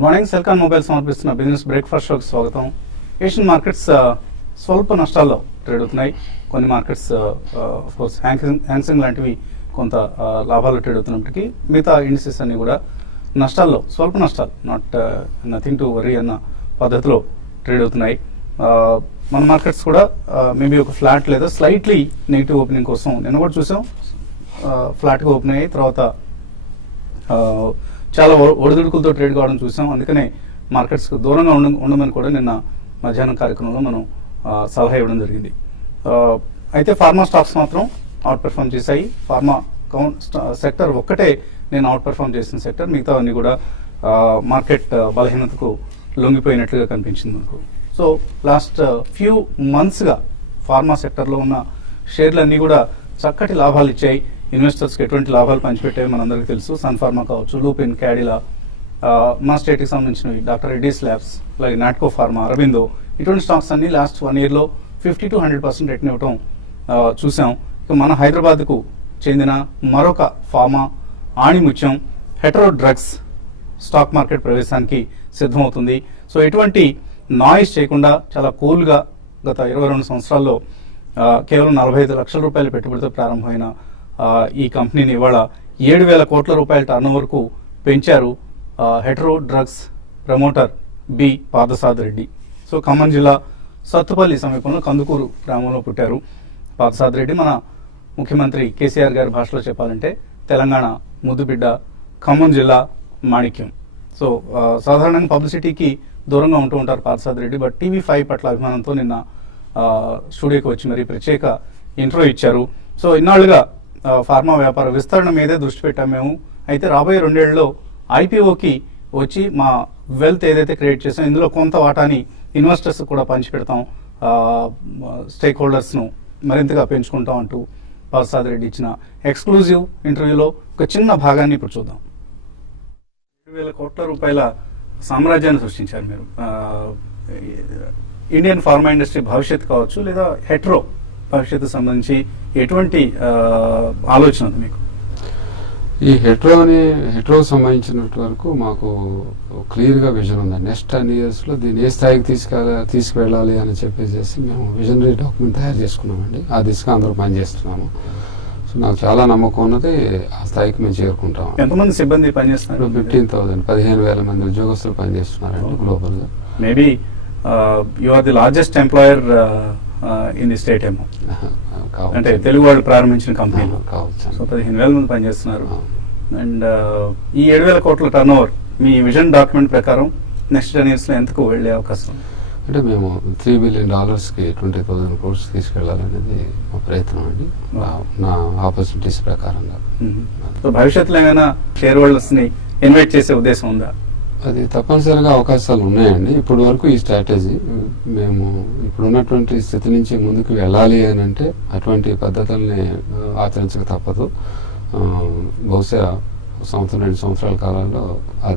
Good morning. Celkon mobile సమర్పిస్తున్న business breakfast షోకి స్వాగతం. ఏషియన్ మార్కెట్స్ స్వల్ప నష్టాల్లో ట్రేడ్ అవుతున్నాయి. కొన్ని మార్కెట్స్ కోర్స్ హ్యాంగ్సింగ్ లాంటివి కొంత లాభాలు ట్రేడ్ అవుతున్నప్పటికీ మిగతా ఇండిసెస్ అన్ని కూడా నష్టాల్లో, స్వల్ప నష్టాలు, నాట్ నథింగ్ టు వరీ అన్న పద్ధతిలో ట్రేడ్ అవుతున్నాయి. మన మార్కెట్స్ కూడా మేబీ ఒక ఫ్లాట్ లేదా స్లైట్లీ నెగిటివ్ ఓపెనింగ్ కోసం నిన్న కూడా చూసాం. ఫ్లాట్గా ఓపెన్ అయ్యి తర్వాత చాలా ఒడిదుడుకులతో ట్రేడ్ కావడం చూసాం. అందుకనే మార్కెట్స్కి దూరంగా ఉండమని కూడా నిన్న మధ్యాహ్నం కార్యక్రమంలో మనం సలహా ఇవ్వడం జరిగింది. అయితే ఫార్మా స్టాక్స్ మాత్రం అవుట్ పెర్ఫామ్ చేశాయి. ఫార్మా సెక్టర్ ఒక్కటే నేను అవుట్ పెర్ఫామ్ చేసిన సెక్టర్, మిగతా అన్ని కూడా మార్కెట్ బలహీనతకు లొంగిపోయినట్లుగా కనిపించింది మనకు. సో లాస్ట్ ఫ్యూ మంత్స్గా ఫార్మా సెక్టర్లో ఉన్న షేర్లు అన్నీ కూడా చక్కటి లాభాలు ఇచ్చాయి. ఇన్వెస్టర్స్కి ఎటువంటి లాభాలు పంచిపెట్టాయి మనందరికీ తెలుసు. సన్ ఫార్మా కావచ్చు, లూపిన్, క్యాడిలా, మా స్టేట్కి సంబంధించినవి డాక్టర్ రెడ్డీస్ ల్యాబ్స్, అలాగే నాట్కో ఫార్మా, అరబిందో, ఇటువంటి స్టాక్స్ అన్ని లాస్ట్ 1 yearలో 50 to 100% రిటర్న్ ఇవ్వటం చూసాం. ఇక మన హైదరాబాద్కు చెందిన మరొక ఫార్మా ఆణిముత్యం హెటరో డ్రగ్స్ స్టాక్ మార్కెట్ ప్రవేశానికి సిద్ధమవుతుంది. సో ఎటువంటి నాయిస్ చేయకుండా చాలా కూల్గా గత 22 సంవత్సరాల్లో కేవలం 45 లక్షల రూపాయల పెట్టుబడితో ప్రారంభమైన ఈ కంపెనీని ఇవాళ 7,000 కోట్ల రూపాయల టర్నోవర్కు పెంచారు Hetero drugs promoter B Parthasarathi Reddy. So Khammam జిల్లా సత్తుపల్లి సమీపంలో కందుకూరు గ్రామంలో పుట్టారు పార్థసారథి రెడ్డి. మన ముఖ్యమంత్రి కేసీఆర్ గారి భాషలో చెప్పాలంటే తెలంగాణ ముద్దుబిడ్డ, ఖమ్మం జిల్లా మాణిక్యం. సో సాధారణంగా పబ్లిసిటీకి దూరంగా ఉంటూ ఉంటారు పార్థసారథి రెడ్డి. బట్ TV5 పట్ల అభిమానంతో నిన్న స్టూడియోకి వచ్చి మరి ప్రత్యేక ఇంటర్వ్యూ ఇచ్చారు. సో ఇన్నాళ్లుగా ఫార్మా వ్యాపార విస్తరణ మీదే దృష్టి పెట్టాం మేము. అయితే రాబోయే 2 ఏళ్లలో IPOకి వచ్చి మా వెల్త్ ఏదైతే క్రియేట్ చేసాం ఇందులో కొంత వాటాని ఇన్వెస్టర్స్ కూడా పంచిపెడతాం, స్టేక్ హోల్డర్స్ను మరింతగా పెంచుకుంటాం అంటూ పార్థసారథి రెడ్డి ఇచ్చిన ఎక్స్క్లూజివ్ ఇంటర్వ్యూలో ఒక చిన్న భాగాన్ని ఇప్పుడు చూద్దాం. 7,000 కోట్ల రూపాయల సామ్రాజ్యాన్ని సృష్టించారు మీరు. ఇండియన్ ఫార్మా ఇండస్ట్రీ భవిష్యత్తు కావచ్చు లేదా హెట్రో భవిష్యత్తు సంబంధించి ఎటువంటి ఆలోచన ఉంది మీకు? ఈ హెట్రోకి సంబంధించినంత వరకు మాకు క్లియర్గా విజన్ ఉంది. నెక్స్ట్ 10 yearsలో దీన్ని ఏ స్థాయికి తీసుకువెళ్ళాలి అని చెప్పేసి మేము విజనరీ డాక్యుమెంట్ తయారు చేసుకున్నామండి. ఆ దిశగా అందరూ పనిచేస్తున్నాము. సో నాకు చాలా నమ్మకం ఉన్నది ఆ స్థాయికి మేము చేరుకుంటాము. ఎంతమంది సిబ్బంది పనిచేస్తున్నారు? 15,000 మంది ఉద్యోగస్తులు పనిచేస్తున్నారండి గ్లోబల్గా. Maybe you are the largest employer in the state ఏమో, అంటే తెలుగు వాళ్ళు ప్రారంభించిన కంపెనీలో కావచ్చు. సో 15,000 మంది పనిచేస్తున్నారు. అండ్ ఈ 7,000 కోట్ల టర్న్ ఓవర్ మీ విజన్ డాక్యుమెంట్ ప్రకారం నెక్స్ట్ 10 yearsలో ఎంతకు వెళ్ళే అవకాశం? అంటే మేము $3 billion 20,000 crores తీసుకెళ్లాలనేది మా ప్రయత్నం అండి, నా ఆపర్చునిటీస్ ప్రకారంగా. సో భవిష్యత్తులో ఏమైనా షేర్ హోల్డర్స్ ని ఇన్వైట్ చేసే ఉద్దేశం ఉందా? అది తప్పనిసరిగా అవకాశాలు ఉన్నాయండి. ఇప్పటి వరకు ఈ స్ట్రాటజీ మేము ఇప్పుడున్నటువంటి స్థితి నుంచి ముందుకు వెళ్ళాలి అని అంటే అటువంటి పద్ధతుల్ని ఆచరించక తప్పదు. బహుశా 1-2 సంవత్సరాల కాలంలో ఆ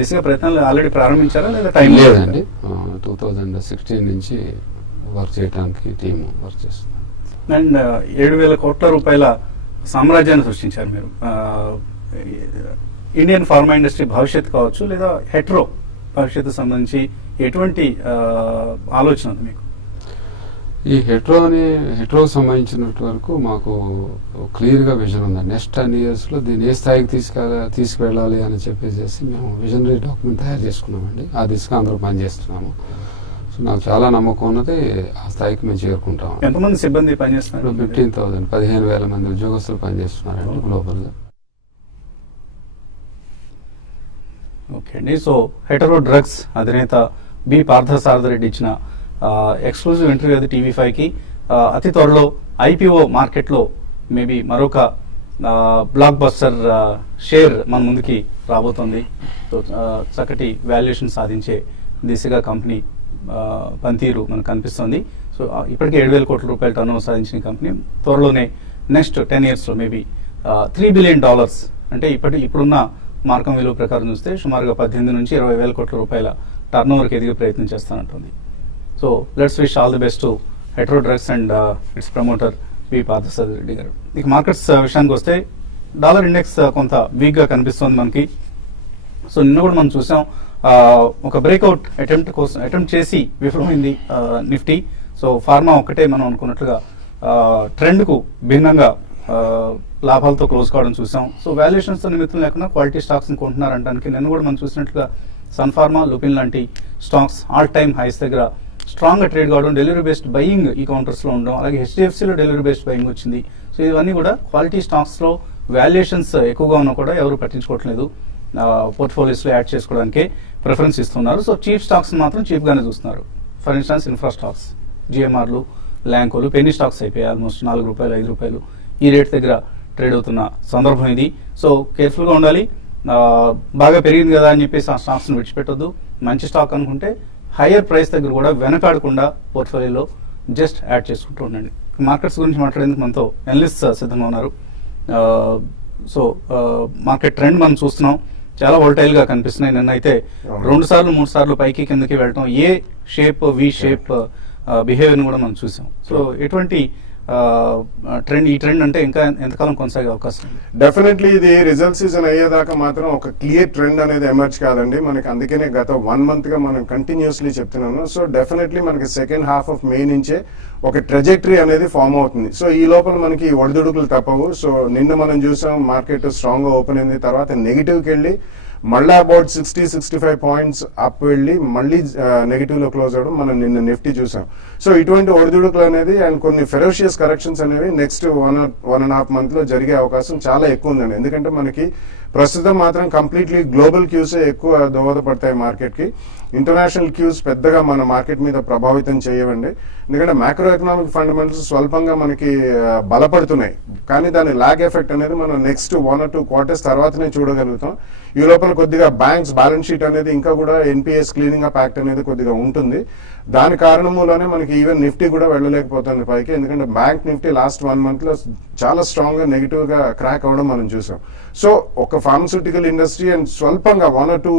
దిశగా ప్రయత్నాలు ఆల్రెడీ ప్రారంభించారా లేదా టైం లేదండి? 2016 నుంచి వర్క్ చేయడానికి టీం వర్క్ చేస్తుంది. అండ్ 7,000 కోట్ల రూపాయల సామ్రాజ్యాన్ని సృష్టించారు మీరు. ఇండియన్ ఫార్మా ఇండస్ట్రీ భవిష్యత్తు కావచ్చు లేదా హెట్రో భవిష్యత్తు సంబంధించి ఎటువంటి ఆలోచన ఉంది మీకు? ఈ హెట్రోకి సంబంధించినంత వరకు మాకు క్లియర్గా విజన్ ఉంది. నెక్స్ట్ 10 yearsలో దీన్ని ఏ స్థాయికి తీసుకువెళ్ళాలి అని చెప్పేసి మేము విజనరీ డాక్యుమెంట్ తయారు చేసుకున్నామండి. ఆ దిశగా అందరూ పనిచేస్తున్నాము. సో నాకు చాలా నమ్మకం ఉన్నది ఆ స్థాయికి మేము చేరుకుంటాము. ఎంతమంది సిబ్బంది పనిచేస్తున్నారు? 15,000 మంది ఉద్యోగస్తులు పనిచేస్తున్నారండి గ్లోబల్గా. ఓకే అండి. సో హెటరో డ్రగ్స్ అధినేత బి పార్థసారథి రెడ్డి ఇచ్చిన ఎక్స్క్లూజివ్ ఇంటర్వ్యూ అది TV5కి. అతి త్వరలో IPO మార్కెట్లో మేబీ మరొక బ్లాక్ బస్టర్ షేర్ మన ముందుకి రాబోతోంది. సో చక్కటి వాల్యుయేషన్ సాధించే దిశగా కంపెనీ పనితీరు మనకు కనిపిస్తుంది. సో ఇప్పటికే 7,000 కోట్ల రూపాయల టర్న్ ఓవర్ సాధించిన కంపెనీ త్వరలోనే నెక్స్ట్ 10 yearsలో మేబీ $3 billion, అంటే ఇప్పుడున్న మార్కం విలువ ప్రకారం చూస్తే సుమారుగా 18 నుంచి 20,000 కోట్ల రూపాయల టర్న్ ఓవర్కి ఎదిగే ప్రయత్నం చేస్తానంటుంది. So let's wish all the best to Hetero drugs and its promoter B Parthasarathi Reddy garu. ఇక మార్కెట్స్ విషయానికి వస్తే డాలర్ ఇండెక్స్ కొంత వీక్గా కనిపిస్తుంది మనకి. సో నిన్న కూడా మనం చూసాం ఒక బ్రేక్అవుట్ అటెంప్ట్ చేసి విఫలమైంది నిఫ్టీ. సో ఫార్మా ఒకటే మనం అనుకున్నట్లుగా ట్రెండ్కు భిన్నంగా లాభాలతో క్లోజ్ కావడం చూసాం. సో వాల్యుయేషన్స్తో నిమిత్తం లేకుండా క్వాలిటీ స్టాక్స్ని కొంటున్నారంటానికి నిన్న కూడా మనం చూసినట్లుగా సన్ ఫార్మా, లుపిన్ లాంటి స్టాక్స్ ఆల్ టైమ్ హైస్ దగ్గర స్ట్రాంగ్గా ట్రేడ్ కావడం, డెలివరీ బేస్డ్ బయింగ్ ఈ కౌంటర్స్లో ఉండడం, అలాగే హెచ్డిఎఫ్సిలో డెలివరీ బేస్డ్ బయింగ్ వచ్చింది. సో ఇవన్నీ కూడా క్వాలిటీ స్టాక్స్లో వాల్యుయేషన్స్ ఎక్కువగా ఉన్నా కూడా ఎవరు పట్టించుకోవట్లేదు, పోర్ట్ఫోలియోస్లో యాడ్ చేసుకోవడానికి ప్రిఫరెన్స్ ఇస్తున్నారు. సో చీప్ స్టాక్స్ మాత్రం చీప్గానే చూస్తున్నారు. ఫర్ ఇన్స్టాన్స్ ఇన్ఫ్రా స్టాక్స్, జిఎంఆర్లు, ల్యాంకోలు, పెన్నీ స్టాక్స్ అయిపోయాయి. ఆల్మోస్ట్ ₹4, ₹5 ఈ రేట్ దగ్గర ట్రేడ్ అవుతున్న సందర్భం ఇది. సో కేర్ఫుల్గా ఉండాలి. బాగా పెరిగింది కదా అని చెప్పేసి ఆ స్టాక్స్ని విడిచిపెట్టొద్దు. మంచి స్టాక్ అనుకుంటే హయ్యర్ ప్రైస్ దగ్గర కూడా వెనకాడకుండా పోర్ట్ఫోలియోలో జస్ట్ యాడ్ చేసుకుంటూ ఉండండి. మార్కెట్స్ గురించి మాట్లాడేందుకు మనతో ఎనలిస్ట్ సిద్ధంగా ఉన్నారు. సో మార్కెట్ ట్రెండ్ మనం చూస్తున్నాం, చాలా వోల్టైల్గా కనిపిస్తున్నాయి. నిన్న అయితే 2 సార్లు 3 సార్లు పైకి కిందకి వెళ్ళటం, ఏ షేప్ వి షేప్ బిహేవియర్ని కూడా మనం చూసాం. సో ఎటువంటి ట్రెండ్, ఈ ట్రెండ్ అంటే ఇంకా ఎంతకాలం కొనసాగే అవకాశం ఉంది? డెఫినెట్లీ ఇది రిజల్ట్ సీజన్ అయ్యేదాకా మాత్రం ఒక క్లియర్ ట్రెండ్ అనేది ఎమర్జ్ కాదండి మనకి. అందుకనే గత 1 month గా మనం కంటిన్యూస్లీ చెప్తున్నాను. సో డెఫినెట్లీ మనకి సెకండ్ హాఫ్ ఆఫ్ మే నుంచే ఒక ట్రెజెక్టరీ అనేది ఫామ్ అవుతుంది. సో ఈ లోపల మనకి ఒడిదుడుకులు తప్పవు. సో నిన్న మనం చూసాం మార్కెట్ స్ట్రాంగ్ గా ఓపెన్ అయింది, తర్వాత నెగిటివ్కి వెళ్ళి మళ్ళీ అబౌట్ 60-65 పాయింట్స్ అప్ వెళ్ళి మళ్ళీ నెగిటివ్ లో క్లోజ్ అవడం మనం నిన్న నిఫ్టీ చూసాం. సో ఇటువంటి ఒడిదుడుకులు అనేది అండ్ కొన్ని ఫెరోషియస్ కరెక్షన్స్ అనేవి నెక్స్ట్ 1.5 month లో జరిగే అవకాశం చాలా ఎక్కువ ఉందండి. ఎందుకంటే మనకి ప్రస్తుతం మాత్రం కంప్లీట్లీ గ్లోబల్ క్యూసే ఎక్కువ దోహదపడతాయి మార్కెట్ కి. ఇంటర్నేషనల్ క్యూస్ పెద్దగా మన మార్కెట్ మీద ప్రభావితం చేయవండి. ఎందుకంటే మ్యాక్రో ఎకనామిక్ ఫండమెంటల్స్ స్వల్పంగా మనకి బలపడుతున్నాయి, కానీ దాని లాగ్ ఎఫెక్ట్ అనేది మనం నెక్స్ట్ 1 or 2 quarters తర్వాతనే చూడగలుగుతాం. ఈ లోపల కొద్దిగా బ్యాంక్స్ బ్యాలెన్స్ షీట్ అనేది ఇంకా కూడా ఎన్పిఎస్ క్లీనింగ్ అప్ యాక్ట్ అనేది కొద్దిగా ఉంటుంది. దాని కారణంలోనే మనకి ఈవెన్ నిఫ్టీ కూడా వెళ్ళలేకపోతుంది పైకి. ఎందుకంటే బ్యాంక్ నిఫ్టీ లాస్ట్ 1 month లో చాలా స్ట్రాంగ్ గా నెగిటివ్ గా క్రాక్ అవ్వడం మనం చూసాం. సో ఒక ఫార్మస్యూటికల్ ఇండస్ట్రీ అండ్ స్వల్పంగా 1 or 2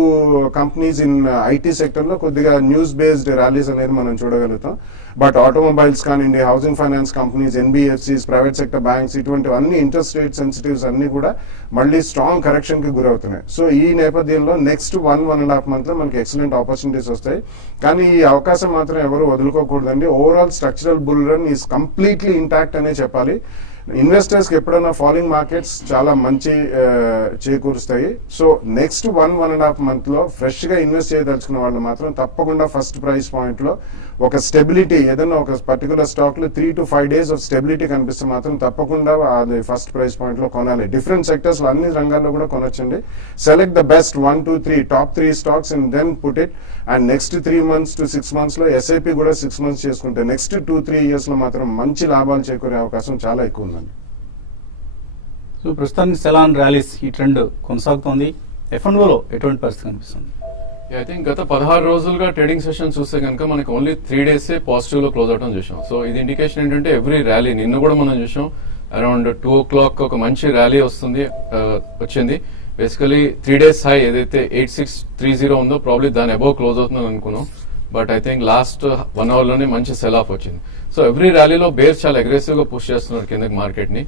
companies in IT sector లో కొద్దిగా న్యూస్ బేస్డ్ ర్యాలీస్ అనేది మనం చూడగలుగుతాం. బట్ ఆటోమొబైల్స్ కానివ్వండి, housing finance companies, NBFCs, private sector banks, ఇటువంటి అన్ని ఇంట్రెస్ట్ రేట్ సెన్సిటివ్స్ అన్ని కూడా మళ్ళీ స్ట్రాంగ్ కరెక్షన్ కి గురవుతున్నాయి. సో ఈ నేపథ్యంలో నెక్స్ట్ 1.5 month లో మనకి ఎక్సలెంట్ ఆపర్చునిటీస్ వస్తాయి. కానీ ఈ అవకాశం మాత్రం ఎవరు వదులుకోకూడదండి. Overall structural bull run is completely intact అనే చెప్పాలి. ఇన్వెస్టర్స్ కి ఎప్పుడైనా ఫాలోయింగ్ మార్కెట్స్ చాలా మంచి చేకూరుస్తాయి. సో నెక్స్ట్ 1.5 month లో ఫ్రెష్ గా ఇన్వెస్ట్ చేయదలుచుకున్న వాళ్ళు మాత్రం తప్పకుండా ఫస్ట్ ప్రైస్ పాయింట్ లో ఒక స్టెబిలిటీ, ఏదైనా ఒక పర్టికులర్ స్టాక్ లో 3 to 5 days ఆఫ్ స్టెబిలిటీ కనిపిస్తే మాత్రం తప్పకుండా అది ఫస్ట్ ప్రైస్ పాయింట్ లో కొనాలి. డిఫరెంట్ సెక్టర్స్ లో అన్ని రంగాల్లో కూడా కొనొచ్చండి. Select the best 1, 2, 3 top 3 stocks and then put it. And next 3 months to 6 months లో ఎస్ఐపి కూడా 6 months చేసుకుంటే నెక్స్ట్ 2-3 years లో మాత్రం మంచి లాభాలు చేకూరే అవకాశం చాలా ఎక్కువ ఉందండి. సో ప్రస్తుతానికి సెలాన్ ర్యాలీస్ ఈ ట్రెండ్ కొనసాగుతోంది. F&Oలో ఎటువంటి పరిస్థితి కనిపిస్తుంది? ఐ థింక్ గత 16 రోజులుగా ట్రేడింగ్ సెషన్ చూస్తే కనుక మనకి ఓన్లీ 3 days పాజిటివ్ లో క్లోజ్ అవడం చూసాం. సో ఇది ఇండికేషన్ ఏంటంటే ఎవ్రీ ర్యాలీ, నిన్న కూడా మనం చూసాం అరౌండ్ 2 o'clock ఒక మంచి ర్యాలీ వచ్చింది. బేసికలీ 3 days హై ఏదైతే 8630 ఉందో ప్రాబ్లీ దాని అబోవ్ క్లోజ్ అవుతుందని అనుకున్నాం. But I think last 1 hour లోనే మంచి సెల్ ఆఫ్ వచ్చింది. సో ఎవ్రీ ర్యాలీలో బేర్స్ చాలా అగ్రెసివ్ గా పుష్ చేస్తున్నారు కిందకి మార్కెట్ ని.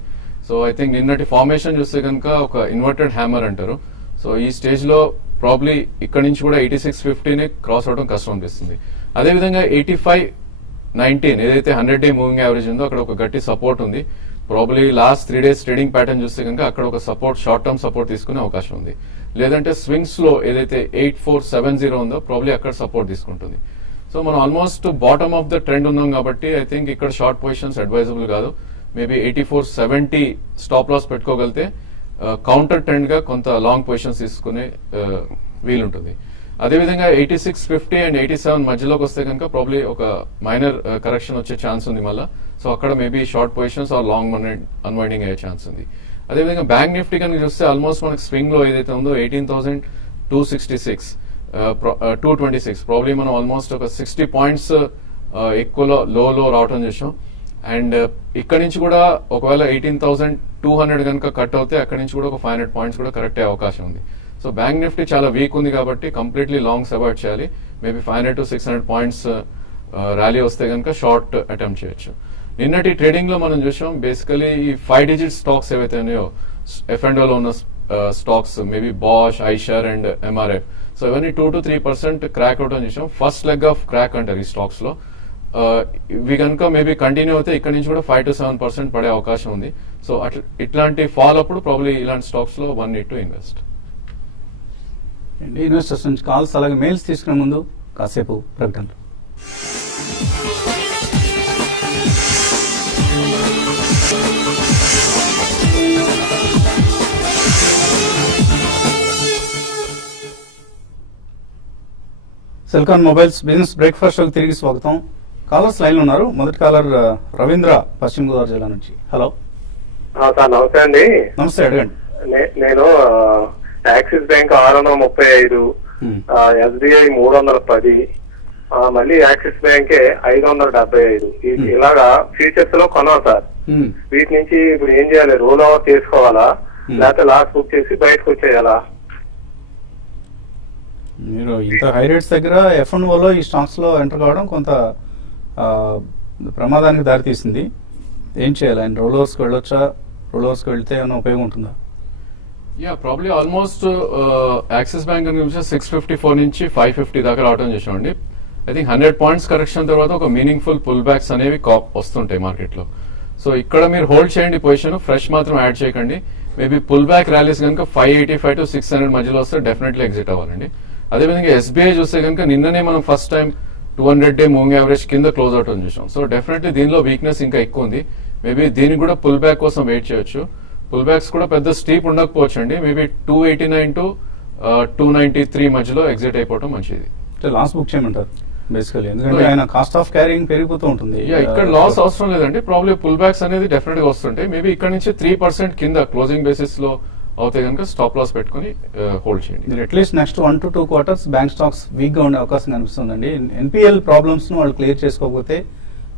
సో ఐ థింక్ నిన్నటి ఫార్మేషన్ చూస్తే కనుక ఒక ఇన్వర్టెడ్ హ్యామర్ అంటారు. సో ఈ స్టేజ్ లో ప్రాబ్లీ ఇక్కడ నుంచి కూడా 8650 క్రాస్ అవడం కష్టం అనిపిస్తుంది. అదేవిధంగా 8519 ఏదైతే 100-day మూవింగ్ యావరేజ్ ఉందో అక్కడ ఒక గట్టి సపోర్ట్ ఉంది. Probably last 3 days trading pattern చూస్తే కనుక అక్కడ ఒక సపోర్ట్, షార్ట్ టర్మ్ సపోర్ట్ తీసుకునే అవకాశం ఉంది. లేదంటే స్వింగ్స్ లో ఏదైతే 8470 ఉందో ప్రాబ్లీ అక్కడ సపోర్ట్ తీసుకుంటుంది. సో మనం almost bottom of the trend ఉన్నాం కాబట్టి ఐ థింక్ ఇక్కడ షార్ట్ పొజిషన్స్ అడ్వైజబుల్ కాదు. మేబీ 8470 స్టాప్ లాస్ పెట్టుకోగలిగితే కౌంటర్ ట్రెండ్ గా కొంత లాంగ్ పొజిషన్స్ తీసుకునే వీలుంటుంది. అదేవిధంగా 8650 and 87 మధ్యలోకి వస్తే కనుక ప్రాబ్లీ ఒక మైనర్ కరెక్షన్ వచ్చే ఛాన్స్ ఉంది మళ్ళీ. సో అక్కడ maybe short positions or long unwinding అయ్యే ఛాన్స్ ఉంది. అదేవిధంగా బ్యాంక్ నిఫ్టీ కనుక చూస్తే ఆల్మోస్ట్ మనకి స్వింగ్ లో ఏదైతే ఉందో 18,266 226 ప్రాబ్లీ మనం ఆల్మోస్ట్ ఒక 60 పాయింట్స్ ఎక్కువ లో రావటం చూసాం. అండ్ ఇక్కడ నుంచి కూడా ఒకవేళ 18,200 కనుక కట్ అవుతే అక్కడ నుంచి కూడా ఒక 500 పాయింట్స్ కూడా కరెక్ట్ అయ్యే అవకాశం ఉంది. సో బ్యాంక్ నిఫ్టీ చాలా వీక్ ఉంది కాబట్టి కంప్లీట్లీ లాంగ్స్ అవాయిడ్ చేయాలి. మేబీ 500 to 600 పాయింట్స్ ర్యాలీ వస్తే కనుక షార్ట్ అటెంప్ట్ చేయొచ్చు. నిన్నటి ట్రేడింగ్ లో మనం చూసాం బేసికలీ ఈ 5-digit స్టాక్స్ ఏవైతే ఉన్నాయో F&Oలో ఉన్న stocks maybe Bosch, Eicher and MRF. So ఇవన్నీ 2 to 3% క్రాక్ అవడం చూసాం. ఫస్ట్ లెగ్ ఆఫ్ క్రాక్ అంటారు ఈ స్టాక్స్ లో. ఇవి కనుక మేబీ కంటిన్యూ అయితే ఇక్కడ నుంచి కూడా 5 to 7% పడే అవకాశం ఉంది. సో ఇట్లాంటి ఫాల్ అప్పుడు ప్రాబ్లీ ఇలాంటి స్టాక్స్ లో 1 need to ఇన్వెస్ట్. ఇన్వెస్టర్స్ నుంచి కాల్స్ అలాగే మెయిల్స్ తీసుకునే ముందు కాసేపు ప్రకటనలు. సెల్కాన్ మొబైల్స్ బిజినెస్ బ్రేక్ఫాస్ట్ తిరిగి స్వాగతం. కాలర్స్ లైన్ లో ఉన్నారు. మొదటి కాలర్ రవీంద్ర, పశ్చిమ గోదావరి జిల్లా నుంచి. హలో సార్ నమస్తే అండి. నమస్తే, అడగండి. నేను యాక్సిస్ బ్యాంక్ 635, ఎస్బీఐ 310, మళ్ళీ యాక్సిస్ బ్యాంక్ 575 ఇలాగా ఫ్యూచర్స్ లో కొన్నాం సార్. వీటి నుంచి ఇప్పుడు ఏం చేయాలి? రోల్ ఓవర్ చేసుకోవాలా లేకపోతే లాస్ బుక్ చేసి బయటకు వచ్చేయాలా? మీరు ఇంత హై రేట్స్ దగ్గర F&Oలో ఈ స్టాక్స్ లో ఎంటర్ కావడం కొంత ప్రమాదానికి దారితీసింది. ఏం చేయాలి? ఆయన రోల్ ఓవర్స్కి వెళ్ళొచ్చా? రోల్ ఓవర్స్కి వెళ్తే ఏమైనా ఉపయోగం ఉంటుందా? Yeah, probably almost axis bank నుంచి 654 నుంచి 550 దాకా రావడం చేసామండి. ఐ థింక్ 100 points కరెక్షన్ తర్వాత ఒక మీనింగ్ఫుల్ పుల్ బ్యాక్స్ అనేవి వస్తుంటాయి మార్కెట్ లో. సో ఇక్కడ మీరు హోల్డ్ చేయండి పొజిషన్, ఫ్రెష్ మాత్రం యాడ్ చేయకండి. మేబీ పుల్ బ్యాక్ ర్యాలీస్ కనుక 585 to 600 మధ్యలో వస్తే డెఫినెట్లీ ఎగ్జిట్ అవ్వాలండి. అదేవిధంగా ఎస్బీఐ చూస్తే కనుక నిన్ననే మనం first time 200-day moving average కింద క్లోజ్ అవుట్ అని చూసాం. సో డెఫినెట్లీ దీనిలో వీక్నెస్ ఇంకా ఎక్కువ ఉంది. మేబీ దీనికి కూడా పుల్ బ్యాక్ కోసం వెయిట్ చేయొచ్చు. పుల్ బ్యాక్స్ కూడా పెద్ద స్టీప్ ఉండకపోవచ్చు అండి. మేబీ 289 to 293 మధ్యలో ఎగ్జిట్ అయిపోవడం మంచిది. లాస్ బుక్ చేయమంటారు బేసికలీ, ఎందుకంటే ఆయన కాస్ట్ ఆఫ్ క్యారింగ్ పెరిగిపోతూ ఉంటుంది. ఇక్కడ లాస్ అవసరం లేదండి. ప్రాబ్లీ పుల్ బ్యాక్స్ అనేది డెఫినెట్ గా వస్తుంటాయి. మేబీ ఇక్కడ నుంచి 3% కింద క్లోజింగ్ బేసిస్ లో అవుతాయి కనుక స్టాప్ లాస్ పెట్టుకుని హోల్డ్ చేయండి. మీరు at least next 1 to 2 quarters bank stocks week గా ఉండే అవకాశం కనిపిస్తుందండి. ఎన్పిఎల్ ప్రాబ్లమ్స్ ను వాళ్ళు క్లియర్ చేసుకోకపోతే,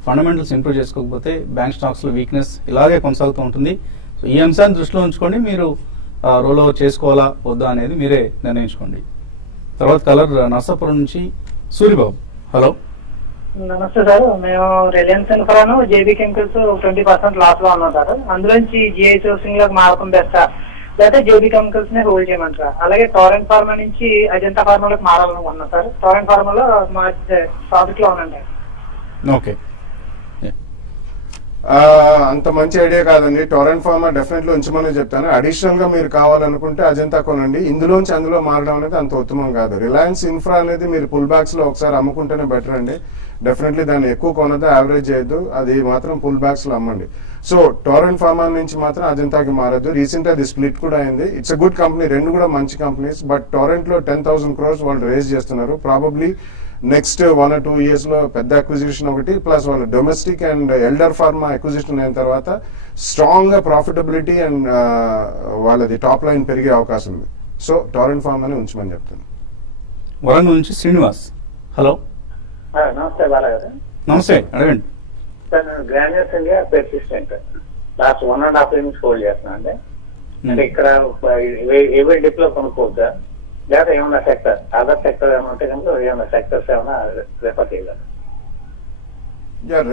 ఫండమెంటల్స్ ఇంప్రూవ్ చేసుకోకపోతే బ్యాంక్ స్టాక్స్ లో వీక్నెస్ ఇలాగే కొనసాగుతూ ఉంటుంది. సో ఈ అంశాన్ని దృష్టిలో ఉంచుకొని మీరు రోల్ ఓవర్ చేసుకోవాలా వద్దా అనేది మీరే నిర్ణయించుకోండి. తర్వాత కలర్ నర్సాపురం నుంచి సూరిబాబు. హలో నమస్తే సార్. మేము రిలయన్స్ ఇన్ఫ్రాను జేబీ కెమికల్స్ 20% లాస్ లో ఉన్నాం సార్. అందులోంచి జిఐ సోర్సింగ్ లోకి మారకుండా బెస్టా లేకపోతే జేబీ కెమికల్స్ ని హోల్డ్ చేయమంటారా? అలాగే టోరెంట్ ఫార్మా నుంచి అజంతా ఫార్మాలోకి మారాలనుకున్నాం సార్. టోరెంట్ ఫార్మాలో మా ప్రాఫిట్ లో ఉందండి. ఓకే, అంత మంచి ఐడియా కాదండి. టొరెంట్ ఫార్మా డెఫినెట్లీ ఉంచమని చెప్తాను. అడిషనల్ గా మీరు కావాలనుకుంటే అజంతా కొనండి. ఇందులోంచి అందులో మారడం అనేది అంత ఉత్తమం కాదు. రిలయన్స్ ఇన్ఫ్రా అనేది మీరు పుల్ బ్యాక్స్ లో ఒకసారి అమ్ముకుంటేనే బెటర్ అండి. డెఫినెట్లీ దాన్ని ఎక్కువ కొనద్దు, యావరేజ్ చేయొద్దు, అది మాత్రం పుల్ బ్యాక్స్ లో అమ్మండి. సో టొరెంట్ ఫార్మా నుంచి మాత్రం అజంతాకి మారద్దు. రీసెంట్ అది స్ప్లిట్ కూడా అయింది. ఇట్స్ ఎ గుడ్ కంపెనీ, రెండు కూడా మంచి కంపెనీస్. బట్ టొరెంట్ లో 10,000 crores వాళ్ళు రేజ్ చేస్తున్నారు. ప్రాబబ్లీ నెక్స్ట్ 1 or 2 years లో పెద్ద అక్విజిషన్ ఒకటి, ప్లస్ వాళ్ళు domestic and elder pharma acquisition అయిన తర్వాత స్ట్రాంగ్ గా ప్రాఫిటబిలిటీ అండ్ వాళ్ళది టాప్ లైన్ పెరిగే అవకాశం ఉంది. సో టొరెంట్ ఫార్మాని ఉంచమని చెప్తాను. వరంగల్ నుంచి శ్రీనివాస్. హలో నమస్తే బాలగారు. నమస్తే, అడగండి. సార్ నేను granules India persistent last 1.5 years నుంచి హోల్డ్ చేస్తున్నా అండి. అంటే ఇక్కడ ఏవే డిప్ లో కొనుక్కోవద్దా లేదా ఏమన్నా సెక్టర్ అదర్ సెక్టర్ ఏమైనా ఉంటే కనుక ఏమన్నా సెక్టర్స్ ఏమైనా రెఫర్ చేయగలరు?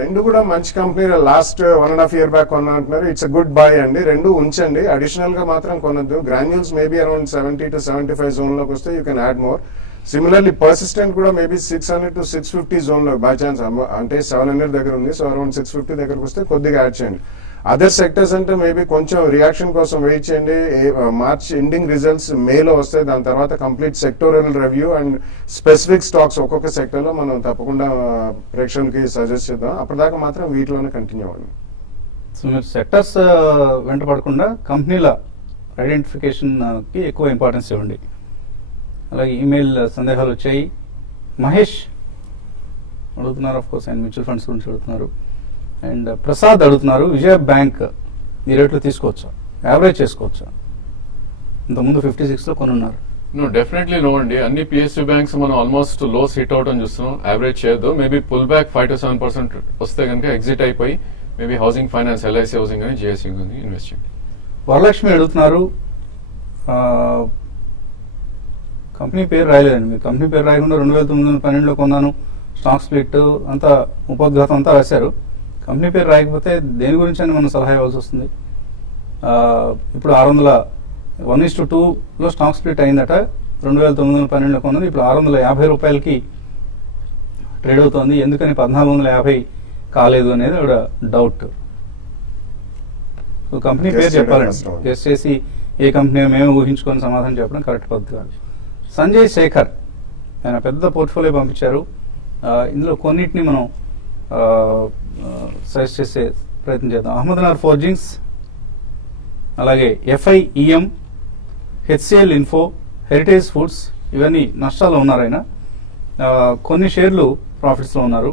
రెండు కూడా మంచి కంపెనీ. లాస్ట్ 1.5 year బ్యాక్ కొన్నా అంటున్నారు. ఇట్స్ అ గుడ్ బై అండి. రెండు ఉంచండి, అడిషనల్ గా మాత్రం కొనొద్దు. Granules maybe around 70 to 75 zone లోకి వస్తే you can add more. Similarly Persistent కూడా మేబీ 600 to 650 జోన్ లో బై ఛాన్స్, అంటే 700 దగ్గర ఉంది. సో అరౌండ్ 650 దగ్గరకు వస్తే కొద్దిగా యాడ్ చేయండి. అదర్ సెక్టర్స్ అంటే మేబీ కొంచెం రియాక్షన్ కోసం వెయిట్ చేయండి. మార్చ్ ఎండింగ్ రిజల్ట్స్ మేలో వస్తాయి. దాని తర్వాత complete sectoral review and specific stocks ఒక్కొక్క సెక్టర్ లో మనం తప్పకుండా ప్రేక్షకులకి సజెస్ట్ చేద్దాం. అప్పటిదాకా మాత్రం వీటిలోనే కంటిన్యూ అవ్వండి. సో మీరు సెక్టర్స్ వెంట పడకుండా కంపెనీల ఐడెంటిఫికేషన్ కి ఎక్కువ ఇంపార్టెన్స్ ఇవ్వండి. అలాగే ఈమెయిల్ సందేహాలు వచ్చాయి. మహేష్ అడుగుతున్నారు, ఆఫ్ కోర్స్ ఆయన మ్యూచువల్ ఫండ్స్ గురించి అడుగుతున్నారు. అండ్ ప్రసాద్ అడుగుతున్నారు, విజయ బ్యాంక్ ఈ రేట్లో తీసుకోవచ్చా, యావరేజ్ చేసుకోవచ్చా? ఇంతకుముందు 56 లో కొనున్నారు. డెఫినెట్లీ నో అండి. అన్ని పిఎస్యూ బ్యాంక్స్ మనం ఆల్మోస్ట్ లోస్ హిట్ అవుట్ అని చూస్తున్నాం. యావరేజ్ చేయొద్దు. మేబీ పుల్ బ్యాక్ 5 to 7% వస్తే కనుక ఎగ్జిట్ అయిపోయి maybe housing finance, LIC housing అని, జిఎస్సి ఇన్వెస్ట్ చేయండి. వరలక్ష్మి అడుగుతున్నారు, కంపెనీ పేరు రాయలేదండి. మీరు కంపెనీ పేరు రాయకుండా 2009-12లో కొన్నాను, స్టాక్ స్ప్లిట్ అంతా ఉపోద్ఘాతం అంతా రాశారు. కంపెనీ పేరు రాయకపోతే దేని గురించి అని మనం సలహా ఇవ్వాల్సి వస్తుంది. ఇప్పుడు 1:2లో స్టాక్ స్ప్లిట్ అయిందట. 2912 కొన్నది ఇప్పుడు 650 రూపాయలకి ట్రేడ్ అవుతోంది. ఎందుకని 1450 కాలేదు అనేది ఒక డౌట్. కంపెనీ Guess పేరు చేయడం చెప్పాలండి. కష్టం. గెస్ట్ చేసి ఏ కంపెనీ మేము ఊహించుకొని సమాధానం చెప్పడం కరెక్ట్ పద్ధతి కాదు. సంజయ్ శేఖర్ ఆయన పెద్ద పోర్ట్ఫోలియో పంపించారు. ఇందులో కొన్నిటిని మనం సజెస్ట్ చేసే ప్రయత్నం చేద్దాం. అహ్మద్నగర్ ఫోర్జింగ్స్, అలాగే FIEM, HCL info, heritage foods ఇవన్నీ నష్టాల్లో ఉన్నారు ఆయన. కొన్ని షేర్లు ప్రాఫిట్స్లో ఉన్నారు.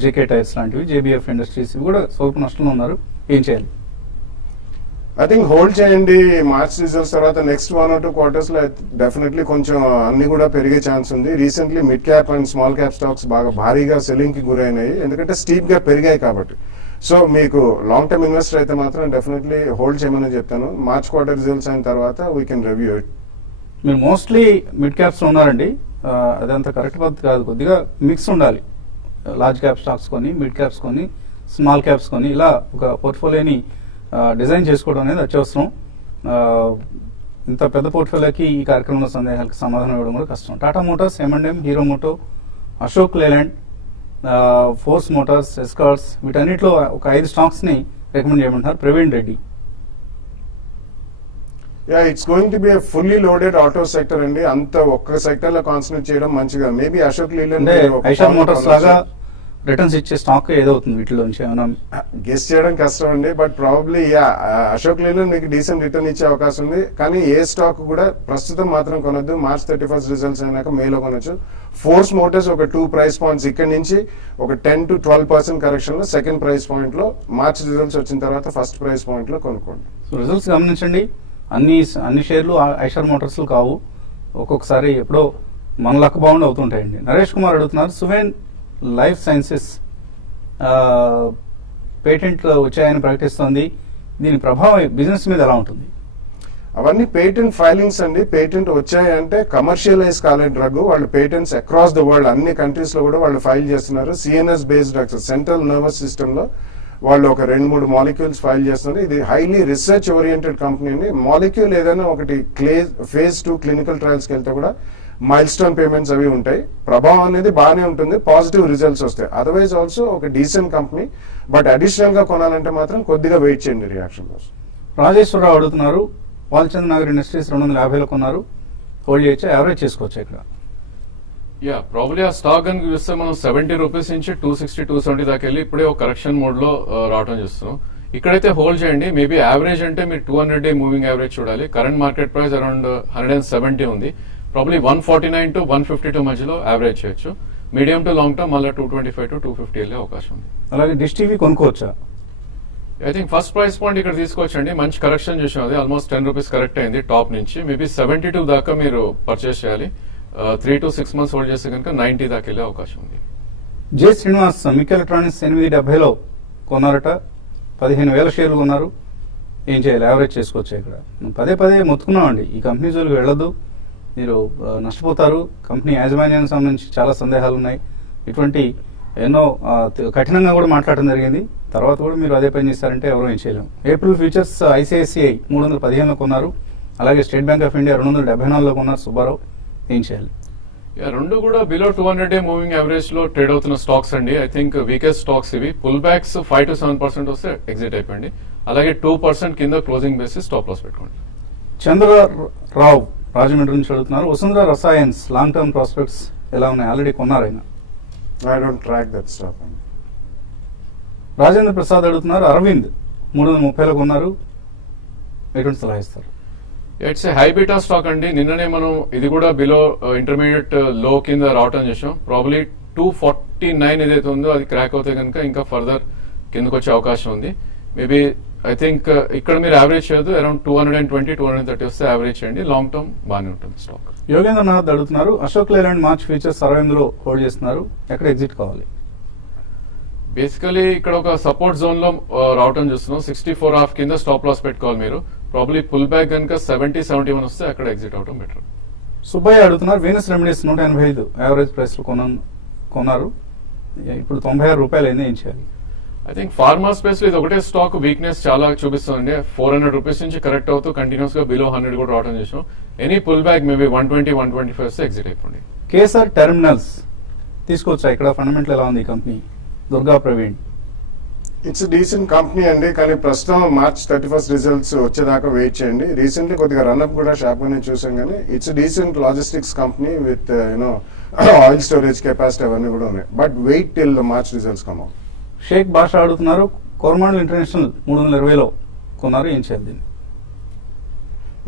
JK టైర్స్ లాంటివి, JBF ఇండస్ట్రీస్ ఇవి కూడా స్వల్ప నష్టంలో ఉన్నారు. ఏం చేయాలి? ఐ థింక్ హోల్డ్ చేయండి. మార్చ్ రిజల్ట్స్ తర్వాత నెక్స్ట్ 1 or 2 క్వార్టర్స్ లో డెఫినెట్లీ కొంచెం అన్ని కూడా పెరిగే ఛాన్స్ ఉంది. Recently mid cap and small cap stocks బాగా భారీగా సెల్లింగ్ కి గురైనాయి, ఎందుకంటే స్టీప్ గా పెరిగాయి కాబట్టి. సో మీకు లాంగ్ టర్మ్ ఇన్వెస్టర్ అయితే మాత్రం డెఫినెట్లీ హోల్డ్ చేయమని చెప్తాను. మార్చ్ క్వార్టర్ రిజల్ట్స్ అయిన తర్వాత వీ కెన్ రివ్యూ ఇట్. మీరు మోస్ట్లీ మిడ్ క్యాప్స్ ఉన్నారండి. అదంత కరెక్ట్ పద్ధతి కాదు. కొద్దిగా మిక్స్ ఉండాలి. లార్జ్ క్యాప్ స్టాక్స్ కొని, మిడ్ క్యాప్స్ కొని, స్మాల్ క్యాప్స్ కొని, ఇలా ఒక పోర్ట్ఫోలియోని డిజైన్ చేసుకోవడం అనేది అత్యవసరం. ఇంత పెద్ద పోర్ట్ఫోలియోకి ఈ కార్యక్రమంలో సందేహాలకు సమాధానం ఇవ్వడం కూడా కష్టం. Tata Motors, M&M, Hero Moto, Ashok Leyland, Force Motors, Escorts వీటన్నిటిలో ఒక 5 స్టాక్స్ని రికమెండ్ చేయమంటున్నారు Praveen Reddy. Yeah, it's going to be fully loaded auto sector అండి. అంత ఒక్క సెక్టర్ లో కాన్సన్ట్రేట్ చేయడం మంచిగా. మేబీ అశోక్ అంటే ఐషర్ మోటార్స్ లాగా రిటర్న్స్ ఇచ్చే స్టాక్ ఏదవుతుంది వీటిలోంచి ఏమైనా గెస్ చేయడం కష్టం అండి. బట్ ప్రాబబ్లీ అశోక్ లేలాండ్ మీకు డీసెంట్ రిటర్న్ ఇచ్చే అవకాశం ఉంది. కానీ ఏ స్టాక్ కూడా ప్రస్తుతం మాత్రం కొనొద్దు. మార్చ్ 31 రిజల్ట్స్ అయినాక మేలో కొనొచ్చు. ఫోర్స్ మోటార్స్ ఒక 2 ప్రైస్ పాయింట్స్ ఇక్కడ నుంచి ఒక 10 to 12% కరెక్షన్ లో సెకండ్ ప్రైస్ పాయింట్ లో, మార్చ్ రిజల్ట్స్ వచ్చిన తర్వాత ఫస్ట్ ప్రైస్ పాయింట్ లో కొనుక్కోండి. సో రిజల్ట్స్ గమనించండి. అన్ని షేర్లు ఐషర్ మోటార్స్ కావు. ఒక్కొక్కసారి ఎప్పుడో మన లక్ బౌండ్ అవుతుంటాయండి. నరేష్ కుమార్ అడుగుతున్నారు, సువేన్ లైఫ్ సైన్సెస్ పేటెంట్ వచ్చాయని ప్రకటిస్తోంది. దీని ప్రభావం బిజినెస్ మీద ఎలా ఉంటుంది? అవన్నీ పేటెంట్ ఫైలింగ్స్ అండి. పేటెంట్ వచ్చాయంటే కమర్షియలైజ్ కాలే డ్రగ్. వాళ్ళు పేటెంట్స్ అక్రాస్ ద వరల్డ్ అన్ని కంట్రీస్ లో కూడా వాళ్ళు ఫైల్ చేస్తున్నారు. CNS based drugs, central nervous system లో వాళ్ళు ఒక 2-3 మాలిక్యూల్స్ ఫైల్ చేస్తున్నారు. ఇది highly research oriented company. Molecule ఏదైనా ఒకటి phase 2 క్లినికల్ ట్రయల్స్ కి వెళ్తే కూడా మైల్ స్టోన్ పేమెంట్స్ అవి ఉంటాయి. ప్రభావం అనేది బాగానే ఉంటుంది, పాజిటివ్ రిజల్ట్స్ వస్తాయి. అదర్వైజ్ ఆల్సో ఒక డీసెంట్ కంపెనీ. బట్ అడిషనల్ గా కొనాలంటే మాత్రం కొద్దిగా వెయిట్ చేయండి రియాక్షన్ కోసం. రాజేశ్వరరావు అడుగుతున్నారు, వాల్చంద్ నగర్ ఇండస్ట్రీస్ 250లో కొన్నారు, హోల్డ్ చేయొచ్చా, యావరేజ్ చేసుకోవచ్చు ఇక్కడ? యా, ప్రాబ్లీ ఆ స్టాక్ కనుక చూస్తే మనం 70 రూపీస్ నుంచి 260, 270 దాకా వెళ్ళి ఇప్పుడే ఒక కరెక్షన్ మోడ్ లో రావడం చూస్తున్నాం. ఇక్కడైతే హోల్డ్ చేయండి. మేబీ యావరేజ్ అంటే మీరు 200-day మూవింగ్ యావరేజ్ చూడాలి. కరెంట్ మార్కెట్ ప్రైస్ అరౌండ్ 170 ఉంది. ప్రాబ్లీ 149 to 152 మధ్యలో యావరేజ్ చేయొచ్చు. మీడియం టు లాంగ్ టర్మ్ మళ్ళీ 225 to 250 వెళ్ళే అవకాశం ఉంది. అలాగే డిష్ టీవీ కొనుక్కోవచ్చా? I think first price point ఇక్కడ తీసుకోవచ్చండి. మంచి కరెక్షన్ చేసాం. అది ఆల్మోస్ట్ 10 రూపీస్ కరెక్ట్ అయింది టాప్ నుంచి. మేబీ 72 దాకా మీరు పర్చేస్ చేయాలి. 3 to 6 months హోల్డ్ చేస్తే కనుక 90 దాకా వెళ్ళే అవకాశం ఉంది. జే శ్రీనివాస్, మిక్ ఎలక్ట్రానిక్స్ 870లో కొన్నారట, 15,000 షేర్లు కొన్నారు. ఏం చేయాలి, యావరేజ్ చేసుకోవచ్చా ఇక్కడ? పదే మొత్తుకున్నామండి, ఈ కంపెనీ జోలికి వెళ్ళొద్దు, మీరు నష్టపోతారు. కంపెనీ యాజమాన్యానికి సంబంధించి చాలా సందేహాలు ఉన్నాయి. ఇటువంటి ఎన్నో కఠినంగా కూడా మాట్లాడడం జరిగింది. తర్వాత కూడా మీరు అదే పని చేస్తారంటే ఎవరో ఏం చేయలేము. ఏప్రిల్ ఫ్యూచర్స్ ICICI 315లో కొన్నారు. అలాగే స్టేట్ బ్యాంక్ ఆఫ్ ఇండియా 274లో కొన్నారు సుబ్బారావు. ఏం చేయాలి? రెండు కూడా బిలో 200-day మూవింగ్ యావరేజ్ లో ట్రేడ్ అవుతున్న స్టాక్స్ అండి. ఐ థింక్ వీకెస్ట్ స్టాక్స్ ఇవి. పుల్ బ్యాక్స్ 5 to 7% వస్తే ఎగ్జిట్ అయిపోయింది. అలాగే 2% కింద క్లోజింగ్ బేసిస్ స్టాప్ లాస్ పెట్టుకోండి. చంద్రరావు రాజమండ్రి నుంచి అడుగుతున్నారు, వసుంధర రసాయన్స్ లాంగ్ టర్మ్ ప్రాస్పెక్ట్స్ ఎలా ఉన్నాయి? ఆల్రెడీ కొన్నారు ఆయన. I don't track that stock. Rajendra Prasad అడుగుతున్నారు, అరవింద్ 330లో కొన్నారు, ఎటువంటి సలహా ఇస్తారు? It's a high beta stock అండి. నిన్ననే మనం ఇది కూడా బిలో ఇంటర్మీడియట్ లో కింద రావటం చేసాం. ప్రాబ్లీ 249 ఏదైతే ఉందో అది క్రాక్ అవుతే కనుక ఇంకా ఫర్దర్ కిందకు వచ్చే అవకాశం ఉంది. మేబీ ఐ థింక్ ఇక్కడ మీరు యావరేజ్ చేయొద్దు. అరౌండ్ 220, 230 వస్తే యావరేజ్ చేయండి. లాంగ్ టర్మ్ బాగానే ఉంటుంది స్టాక్. యోగేంద్రనాథ్ అడుగుతున్నారు, అశోక్ లేలాండ్ మార్చ్ ఫ్యూచర్స్ 60లో హోల్డ్ చేస్తున్నారు, ఎక్కడ ఎగ్జిట్ కావాలి? బేసికలీ ఇక్కడ ఒక సపోర్ట్ జోన్ లో రావటం చూస్తున్నాం. 64.5 కింద స్టాప్ లాస్ పెట్టుకోవాలి మీరు. ప్రాబ్లీ పుల్ బ్యాక్ కనుక 70-71 వస్తే అక్కడ ఎగ్జిట్ అవడం బెటర్. సుబ్బయ్య అడుగుతున్నారు, వీనస్ రెమెడీస్ 185 యావరేజ్ ప్రైస్ లో కొన్నారు, ఇప్పుడు 96 రూపాయలు అయింది, ఏం చేయాలి? ఐ థింక్ ఫార్మా స్పేస్ లో ఇది ఒకటే స్టాక్ వీక్నెస్ చాలా చూపిస్తుంది. 400 రూపీస్ నుంచి కరెక్ట్ అవుతూ కంటిన్యూస్ గా బిలో 100 కూడా రావడం చేసాం. Any pull back maybe 120, 125 exit అయిపోండి. కేసర్ టెర్మినల్స్ తీసుకోవచ్చా ఇక్కడ? ఫండమెంటల్ ఎలా ఉంది ఈ company? Durga Praveen. It's decent company అండి, కానీ ప్రస్తుతం మార్చ్ 31 రిజల్ట్స్ వచ్చేదాకా వెయిట్ చేయండి. రీసెంట్లీ కొద్దిగా రన్అప్ కూడా షార్ప్ గానే చూసాం, కానీ it's decent logistics company with you know oil storage capacity అవన్నీ కూడా ఉన్నాయి. But wait till March results come out. Sheikh Basha అడుగుతున్నారు, కోరమాండల్ ఇంటర్నేషనల్ 320లో కొన్నారు, ఏం చేయాలి దీన్ని?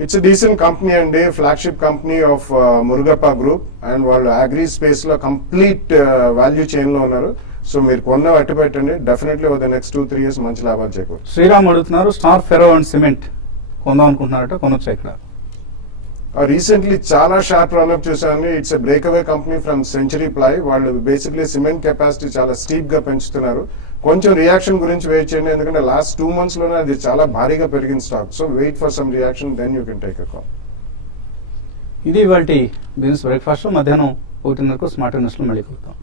ఇట్స్ డీసెంట్ కంపెనీ అండి, flagship company of Murugappa group, and వాళ్ళు అగ్రి స్పేస్ లో కంప్లీట్ వాల్యూ చైన్ లో ఉన్నారు. సో మీరు కొన్న అట్టు పెట్టండి, definitely over the next 2-3 years మంచి లాభాలు చేకూరు. శ్రీరామ్ అడుగుతున్నారు, స్టార్ ఫెరో అండ్ సిమెంట్ కొందాం అనుకుంటున్నారట, కొనొచ్చా ఇక్కడ? రీసెంట్లీ చాలా షార్ప్ రన్అప్ చూసాను. It's breakaway company from Century Ply. వాళ్ళు బేసిక్లీ సిమెంట్ కెపాసిటీ చాలా స్టీప్ గా పెంచుతున్నారు. కొంచెం రియాక్షన్ గురించి వెయిట్ చేయండి, ఎందుకంటే లాస్ట్ 2 months లోనే అది చాలా భారీగా పెరిగిన stock. So wait for some reaction, then you can take a call. ఇది ఇవాల్టి బిజినెస్ బ్రేక్ఫాస్ట్. మధ్యాహ్నం 1:30 స్మార్ట్ ఇన్వెస్ట్ లో మళ్ళీ కలుద్దాం.